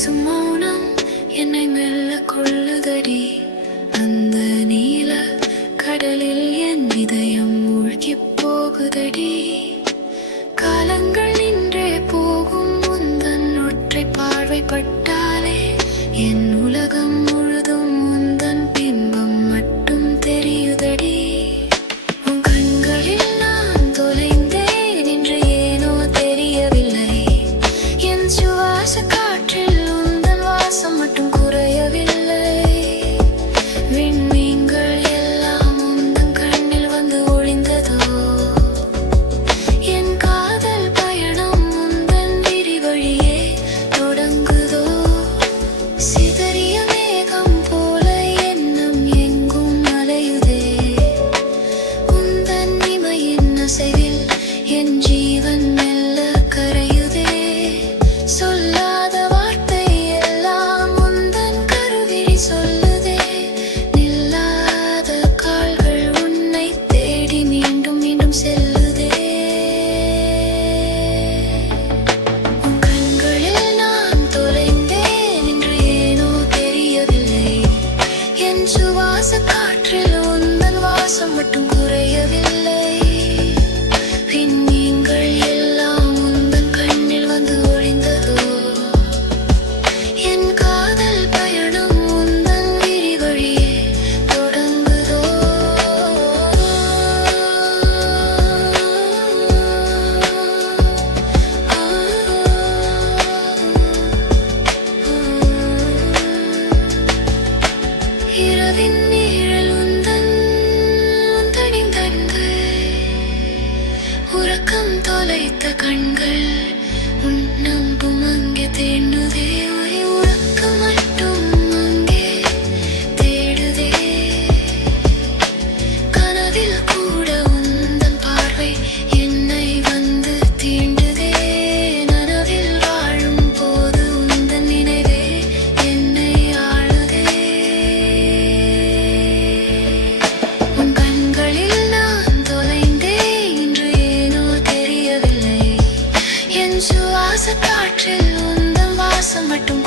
பேசும் மௌனம் என்னை மெல்ல கொள்ளுதடி. அந்த நீல கடலில் என் இதயம் மூழ்கி போகுதடி. காலங்கள் நின்றே போகும் உந்தன் ஒற்றை பார்வைப்பட்டாலே என் உலகம் முழுதும் உந்தன் பிம்பம் மட்டும் தெரியுதடி. உன் கண்களில் நான் தொலைந்தேன் என்று ஏனோ தெரியவில்லை. என் சுவாச காற்றில் உந்தன் வாசம் மட்டும் குறையவில்லை. விண்மீன்கள் எல்லாம் உந்தன் கண்ணில் வந்து ஒளிந்ததோ. என் காதல் பயணம் உந்தன் விழி வழியே தொடங்குதோ. சிதறிய மேகம் போல எண்ணம் எங்கும் அலையுதே. உந்தன் இமையின் அசைவில் என் ஜீவன் மெல்ல கரையுதே. சொல்லாத வார்த்தை எல்லாம் உந்தன் கருவிழி சொல்லுதே. நில்லாத கால்கள் உன்னை தேடி மீண்டும் மீண்டும் செல்லுதே. உன் கண்களில் நான் தொலைந்தேன் என்று ஏனோ தெரியவில்லை. என் சுவாச காற்றில் உந்தன் வாசம் மட்டும் குறையவில்லை. விண்மீன்கள் எல்லாம் உந்தன் கண்ணில் வந்து ஒளிந்ததோ. என் காதல் பயணம் உந்தன் விழி வழியே தொடங்குதோ. இரவின் நிழல் உந்தன் தடிந்தங்கள். உறக்கம் தொலைத்த கண்கள் உன் நம்பும் அங்கே தேடுதே. ஒரு உறக்கம் மட்டும் அங்கே தேடுதே. கனவில் கூட உந்தன் பார்வை என்னை வந்து தீண்டுதே. நனவில் வாழும் போது உந்தன் நினைவே என்னை ஆளுதே. உன் கண்களில் நான் தொலைந்தேன் என்று ஏனோ தெரியவில்லை. என் சுவாச காற்றில் உந்தன் வாசம் மட்டும்